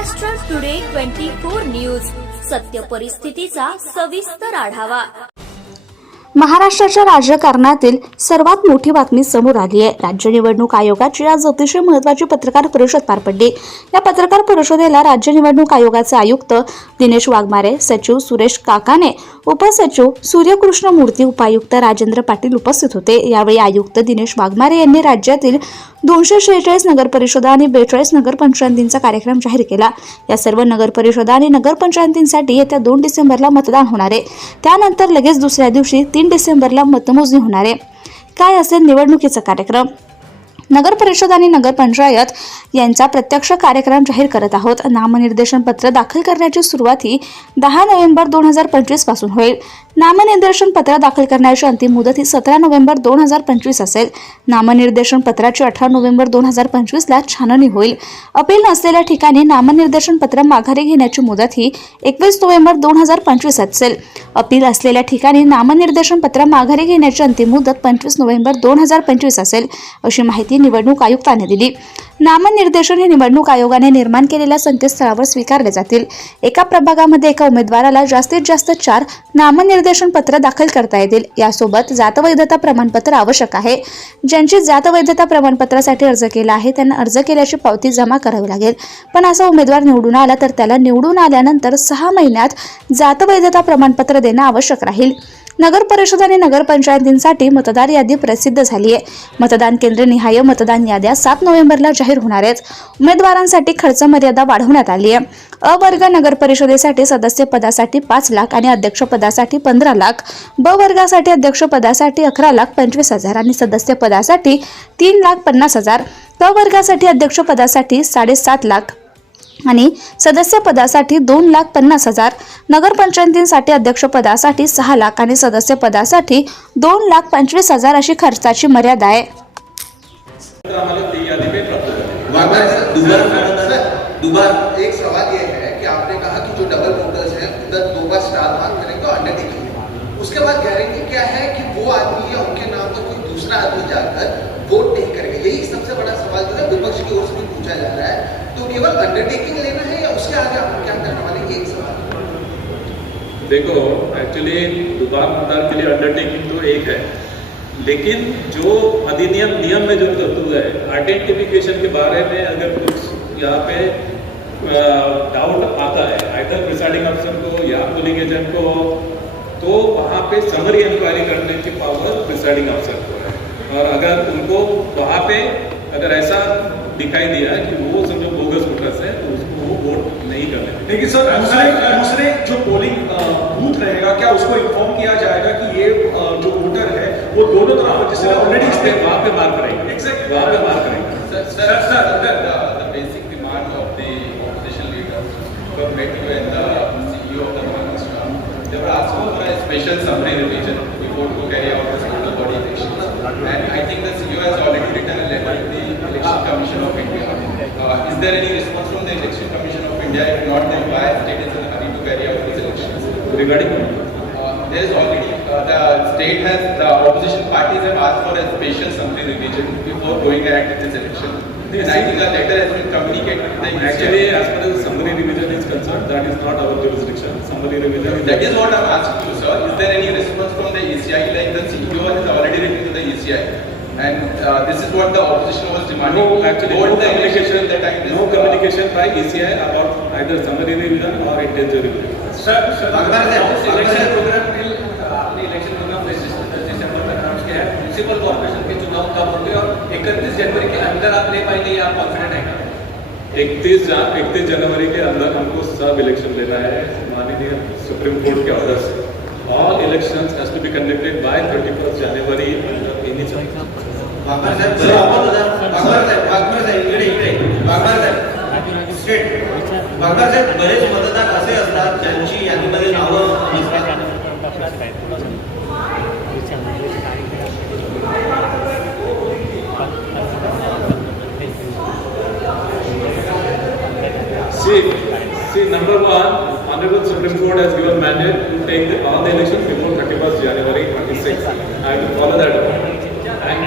Maharashtra today twenty four news सत्य परिस्थितीचा सविस्तर आढावा. महाराष्ट्राच्या राजकारणातील सर्वात मोठी बातमी समोर आली आहे. राज्य निवडणूक आयोगाची आज अतिशय महत्वाची पत्रकार परिषद पार पडली. या पत्रकार परिषदेला राज्य निवडणूक आयोगाचे आयुक्त दिनेश वाघमारे सचिव सुरेश काकाने उपसचिव सूर्यकृष्ण मूर्ती उपायुक्त राजेंद्र पाटील उपस्थित होते. यावेळी आयुक्त दिनेश वाघमारे यांनी राज्यातील दोनशे शेहेचाळीस नगरपरिषदा आणि बेचाळीस नगरपंचायतींचा कार्यक्रम जाहीर केला. या सर्व नगरपरिषदा आणि नगरपंचायतींसाठी येत्या दोन डिसेंबरला मतदान होणार आहे. त्यानंतर लगेच दुसऱ्या दिवशी तीन डिसेंबरला मतमोजणी होणार आहे. काय असेल निवडणुकीचा कार्यक्रम? नगर परिषद आणि नगरपंचायत यांचा प्रत्यक्ष कार्यक्रम जाहीर करत आहोत. नामनिर्देशन पत्र दाखल करण्याची सुरुवात ही दहा नोव्हेंबर दोन हजार पंचवीसपासून होईल. नामनिर्देशन पत्र दाखल करण्याची अंतिम मुदत ही सतरा नोव्हेंबर दोन हजार पंचवीस असेल. नामनिर्देशन पत्राची अठरा नोव्हेंबर दोन हजार पंचवीसला छाननी होईल. अपील नसलेल्या ठिकाणी नामनिर्देशन पत्र माघारी घेण्याची मुदत ही एकवीस नोव्हेंबर दोन हजार पंचवीस असेल. अपील असलेल्या ठिकाणी नामनिर्देशन पत्र माघारी घेण्याची अंतिम मुदत पंचवीस नोव्हेंबर दोन हजार पंचवीस असेल अशी माहिती निवडणूक आयुक्तांनी दिली. नामनिर्देशन हे निवडणूक आयोगाने निर्माण केलेल्या संकेतस्थळावर स्वीकारले जातील. एका प्रभागामध्ये एका उमेदवाराला जास्तीत जास्त चार नामनिर्देशन पत्र दाखल करता येतील. यासोबत जातवैधता प्रमाणपत्र आवश्यक आहे. ज्यांची जातवैधता प्रमाणपत्रासाठी अर्ज केला आहे त्यांना अर्ज केल्याची पावती जमा करावी लागेल. पण असा उमेदवार निवडून आला तर त्याला निवडून आल्यानंतर सहा महिन्यात जातवैधता प्रमाणपत्र देणं आवश्यक राहील. नगर परिषद आणि नगरपंचायतींसाठी मतदार यादी प्रसिद्ध झाली आहे मतदान केंद्र निहाय मतदान याद्या सात नोव्हेंबरला जाहीर होणार आहेत. उमेदवारांसाठी खर्च मर्यादा वाढवण्यात आली आहे अ वर्ग नगर परिषदेसाठी सदस्य पदासाठी पाच लाख आणि अध्यक्षपदासाठी पंधरा लाख. ब वर्गासाठी अध्यक्षपदासाठी अकरा लाख पंचवीस हजार आणि सदस्य पदासाठी तीन लाख पन्नास हजार. क वर्गासाठी अध्यक्षपदासाठी साडेसात लाख. आणि सदस्यपदासाठी दोन लाख पन्नास हजार नगरपंचायतींसाठी अध्यक्षपदासाठी सहा लाख आणि सदस्यपदासाठी दोन लाख पंचवीस हजार अशी खर्चाची मर्यादा आहे. एक सवाल ये है कि आपने कहा कि जो डबल वोटर्स हैं उधर दो बार स्टार मार्क करेंगे और उसके बाद गारंटी क्या है कि वो आदमी या उनके नाम पर कोई दूसरा आदमी जाकर वोट नहीं यही सबसे बड़ा सवाल जो है, विपक्ष की ओर से भी पूछा जा रहा है। तो केवल अंडरटेकिंग लेना है या उसके आगे आप क्या करने वाले एक सवाल? देखो एक्चुअली दुकान मतदान के लिए अंडरटेकिंग तो एक है। लेकिन जो अधिनियम, नियम में जो तरतूद है आइडेंटिफिकेशन के बारे में अगर कुछ यहाँ पे डाउट आता है आइदर प्रिसाइडिंग अफसर को या पोलिंग एजेंट को तो वहाँ पे समरी इंक्वायरी करने की पावर प्रिसाइडिंग अफसर को और अगर उनको वहाँ पे अगर ऐसा दिखाई दिया कि वो समझो बोगस वोटर्स है तो उसको वो वोट नहीं करने लेकिन सर दूसरे जो पोलिंग बूथ रहेगा क्या उसको इन्फॉर्म किया जाएगा कि ये जो वोटर है वो दोनों तरह हो जिससे ऑलरेडी इसमें वहाँ पे बात करेंगे। एग्जैक्ट वहाँ पे बात करेंगे। Sir sir sir basic demand of And I think that us has already written a letter to the Election Commission of India. Uh, is there any response from the Election Commission of India? If not, then why state is in a hurry to carry out these elections? Regarding uh, there is already uh, the state has the opposition parties have asked for a special summary revision before going ahead with this election. And I think a letter has been communicated. Actually, as far as summary revision is concerned, that is not our jurisdiction. Summary revision. That is what I'm asking you, sir. Is there any response from the ECI like the CEO has the ECI? And uh, this is what the opposition was demanding. No, actually, no the election communication, at the time. no uh, communication by ECI about either summary revision or intensive revision. Sir Waghmare Saheb, election programme bill आपने election programme दिसंबर तक announce किया है municipal corporation के चुनाव कब होंगे और इकतीस जनवरी के अंदर आप ले पाएँगे ये आप कॉन्फिडेंट है इकतीस इकतीस जनवरी के अंदर हमको सब इलेक्शन लेना है माननीय सुप्रीम कोर्ट के ऑर्डर से all elections has to be conducted by 31st January under any साहेब बरेच मतदार असे असतात यानी बड़े नावं See, see, number one, Honorable Supreme Court has given mandate to take the, all the elections before thirty-first January twenty-six. I will follow that. And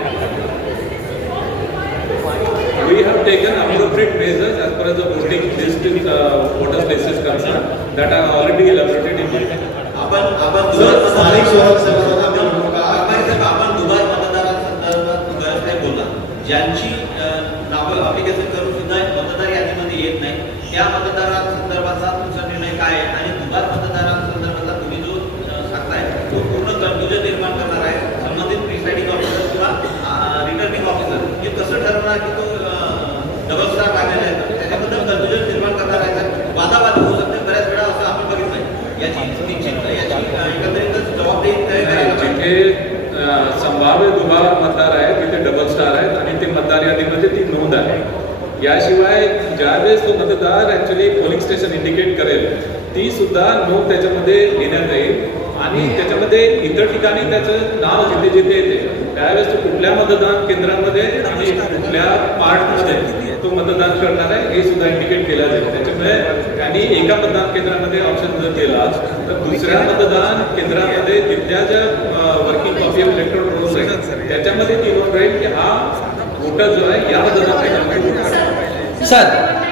we have taken appropriate measures as far as the voting list is, uh, that are already elaborated in detail. आपण आपण स्थानिक स्वराज्य आपण- निवडणुका- आपण- साहेब, आपण दुबार मतदारांसंदर्भात बरंच काही बोलला ज्यांची अं, नावं अप्लिकेशन करून सुद्धा मतदार यादीमध्ये येत नाही त्या मतदारांसंदर्भातचा तुमचा निर्णय काय दुबार मतदारांसंदर्भातला तुम्ही जो सांगताय तो पूर्ण कन्फ्युजन निर्माण करणार आहे. संबंधित प्रिसाइडिंग ऑफिसर किंवा रिटर्निंग ऑफिसर हे कसं ठरवणार की तो डबल स्टार लागलेला आहे त्याच्याबद्दल कन्फ्युजन निर्माण करणार आहे? वादावाद होऊ शकते बऱ्याच वेळा असं आम्ही बघितलंय. याची निश्चित याची एकंदरीतच जबाबदारी तयार करायला पाहिजे. संभाव्य दुबार मतदार आहेत तिथे डबल स्टार आहेत आणि ते मतदार यादीमध्ये ती नोंद आहे. याशिवाय ज्यावेळेस तो मतदार ऍक्च्युली पोलिंग स्टेशन इंडिकेट करेल ती सुद्धा नोंद त्याच्यामध्ये घेण्यात येईल आणि त्याच्यामध्ये इतर ठिकाणी त्याचं नाव जिथे जिथे येते त्यावेळेस तो कुठल्या मतदान केंद्रामध्ये आणि कुठल्या पार्टमध्ये तो मतदान करणार आहे हे सुद्धा इंडिकेट केलं जाईल त्याच्यामुळे त्यांनी एका मतदान केंद्रामध्ये ऑप्शन जर केला तर दुसऱ्या मतदान केंद्रामध्ये तिथल्या ज्या working copy of electoral rolls आहेत त्याच्यामध्ये ती नोंद राहील की हा वोटर जो आहे या मतदान केंद्रामध्ये सर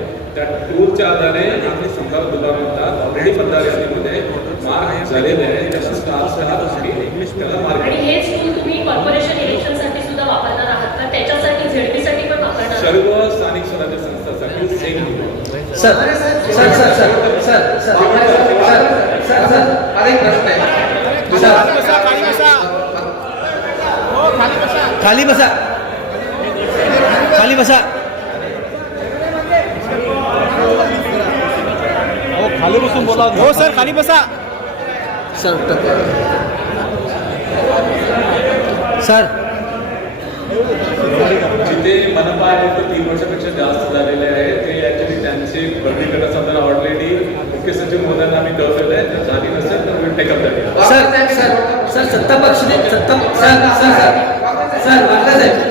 त्या टूलच्या आधारे आम्ही दुबार म्हणतात ऑलरेडी मतदार यादीमध्ये मार्क झालेले आहे त्याला स्टार स्टार आणि त्याला मार्क आणि हेच टूल तुम्ही कॉर्पोरेशन इलेक्शनसाठी सुद्धा वापरणार आहात का त्याच्यासाठी झेडपीसाठी पण वापरणार आहात? सर्व स्थानिक स्वराज्य संस्थांसाठी same sir sir sir sir sir sir sir sir sir माझा एक प्रश्न आहे खाली बसा खाली बसा खाली बसून बोला. हो सर खाली बसा. Sir sir. जिथे मनपा आहे ते तीन वर्षापेक्षा जास्त झालेले आहे. ते ऍक्च्युली त्यांचे वर्गीकरण संदर्भ ऑलरेडी मुख्य सचिव महोदयांना आम्ही कळवलेलं आहे. जर झाली नसेल तर will take up that sir sir sir सत्ता पक्ष सत्ता सर सर सर. सर साहेब